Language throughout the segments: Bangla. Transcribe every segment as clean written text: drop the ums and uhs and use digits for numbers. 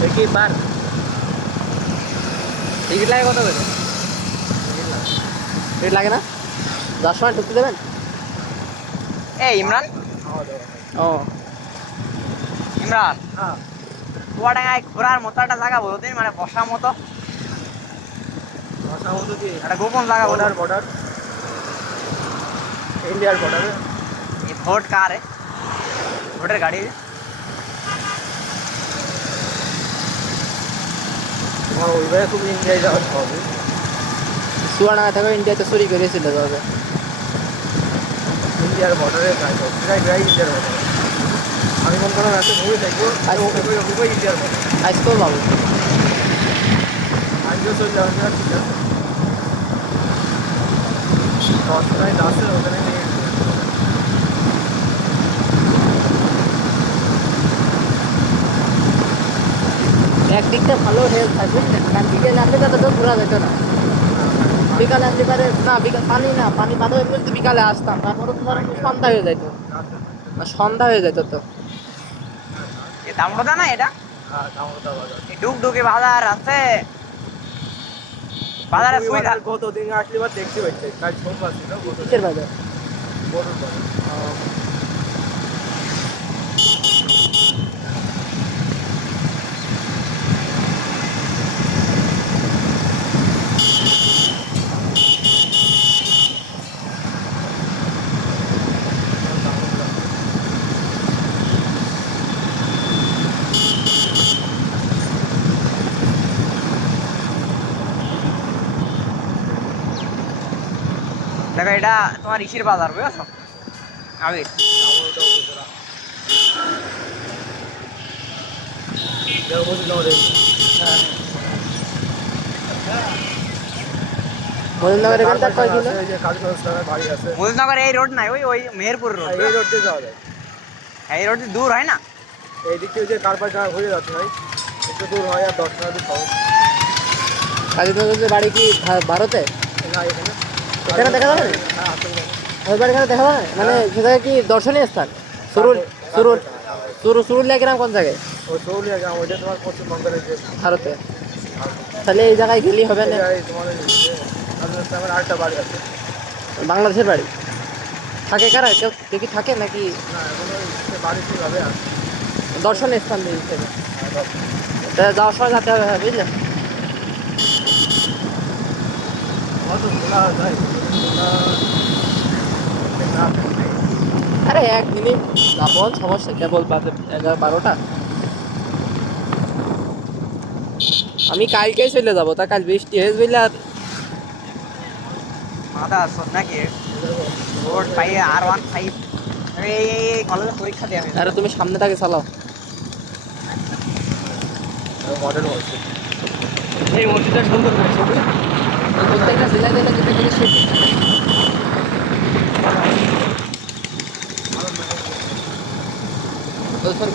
দেখি বার টিকিট লাগে কত করে? টিকিট লাগে না? যার সময় ঢুকতে দেবেন? এই ইমরান, ও ইমরান হ্যাঁ, চুয়াডাঙ্গায় ঘোরার মতো একটা জায়গা বলো দিন, মানে বসার মতো একটা গোপন জায়গা বলো। বর্ডার বর্ডার ইন্ডিয়ার বর্ডারে। এই ভোট কার है? ভোটের গাড়ি তোমার ওইভাবে খুব ইন্ডিয়ায় যাওয়া হবে। চুয়াডাঙ্গা থেকে ইন্ডিয়াতে চুরি করেছিল তবে ইন্ডিয়ার বর্ডারে প্রায় ইন্ডিয়ার বর্ডারে। আমি মনে করলাম এত ঘুরে থাকবো ইন্ডিয়ার বর্ডার আজকেও পাবো। আজকেও চলে যাওয়া ঠিক আছে, 10 ওখানে নিয়ে একদিকটা ভালো হেলথ থাকবে, কারণ বিকেলে আসলে ততটা ঘোরা যেত না। বিকালে আসলে পারে না, বিকাল পানি না, পানি বাধা হয়ে বলতে বিকালে আসতাম, তারপরে তোমার সন্ধ্যা হয়ে যেত, সন্ধ্যা হয়ে যেত। তো দামোদা না এটা? এই ডুগডুগি বাজার আছে, বাজারে সুবিধা কতদিন আসলে বা দেখতে পাচ্ছি, কাল সোমবার ছিল কিসের বাজার? গরুর বাজার। দেখো এটা তোমার ঋষির বাজার, বুঝেছো? আমি মজুমনগর এখানটা কয় কিলো? মুজিবনগর এই রোড নাই, ওই ওই মেহেরপুর রোড। এই রোড দিয়ে যাওয়া যায়, এই রোড দূর হয় না? এই দিক থেকে যে কারপার জায়গা ঘুরে যাচ্ছে ভাই, একটু দূর হয় আর 10 মিনিট সহজ। কাজীনগরের বাড়ি কি ভারতে? না, এখানে এখানে দেখা যাবে না? হ্যাঁ, আসলে ওই বাড়ি এখানে দেখা যাবে না? মানে সেটা কি দর্শনীয় স্থান? সুরুল সুরুল সুরুলিয়া গ্রাম কোন জায়গায়? ওই সুরুলিয়া গ্রাম, ওইটা তোমার পশ্চিমবঙ্গের ভারতে। তাহলে এই জায়গায় গেলেই হবে না? তোমার আরেকটা বাড়ি আছে, বাংলাদেশের বাড়ি। থাকে কারা, কেউ কি থাকে নাকি? না, এখন ওই বাড়ি কীভাবে আছে, দর্শনীয় স্থান হিসেবে যাওয়ার সময় যেতে হবে, হ্যাঁ বুঝলে? আরে একদিনই যাবো, সমস্যা কেবল 11-12টা। আমি কালকেই চলে যাবো, তা কাল বৃষ্টি হয়েছে বুঝলে। আর মাথা আসত নাকি? ভোট পাই R15 এই কলেজে পরীক্ষা দিয়ে আমি। আরে তুমি সামনে থেকে চালাও, মডেল হচ্ছে এই মসজিদটা সুন্দর করে ছবি, প্রত্যেকটা জেলায় জেলায় যেতে গেলে সেটি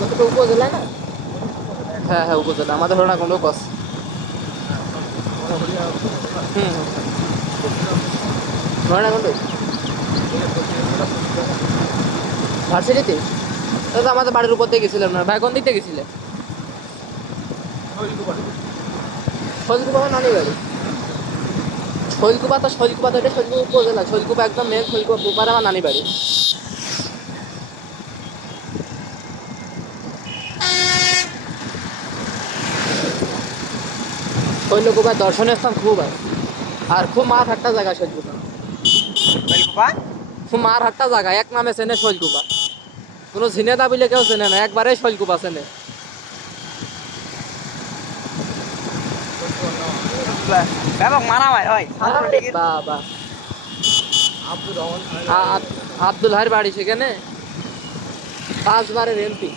কতটা উপজেলা না? হ্যাঁ হ্যাঁ উপজেলা, আমাদের হলো না কোনো কস। হুম হলো না কোনো ভার্সিটিতে। তো আমাদের বাড়ির উপর দিয়ে গেছিলাম না ভাই, কোন দিক থেকে গেছিলে? শৈলকুপা আমার নানি বাড়ি। শৈলকুপা তো শৈলকুপা তো এটা শৈলকুপা উপজেলা, শৈলকুপা একদম মেন, শৈলকুপা বুপার আমার নানি বাড়ি। শৈলকুপার দর্শনীয় স্থান খুব আছে, আর খুব মার হাট্টা জায়গা শৈলকুপা, খুব মার হাট্টা জায়গা, এক নামে চেনে শৈলকুপা। কোনো ঝিনেদা বলে কেউ চেনে না, একবারে শৈলকুপা চেনে। ব্যাপক মারামারি হয়। বাবা আব্দুল হাইর বাড়ি সেখানে, 5 বারের এমপি,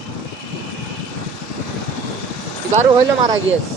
এবারও হইলো মারা গিয়েছে।